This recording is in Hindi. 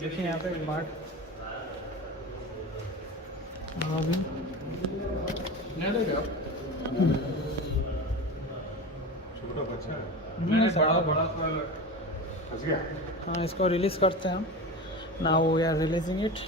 देखिए यहाँ पे मार्ट अभी छोटा बच्चा है। नहीं बड़ा बड़ा फंस गया। हाँ, इसको रिलीज़ करते हैं हम। Now we are releasing it.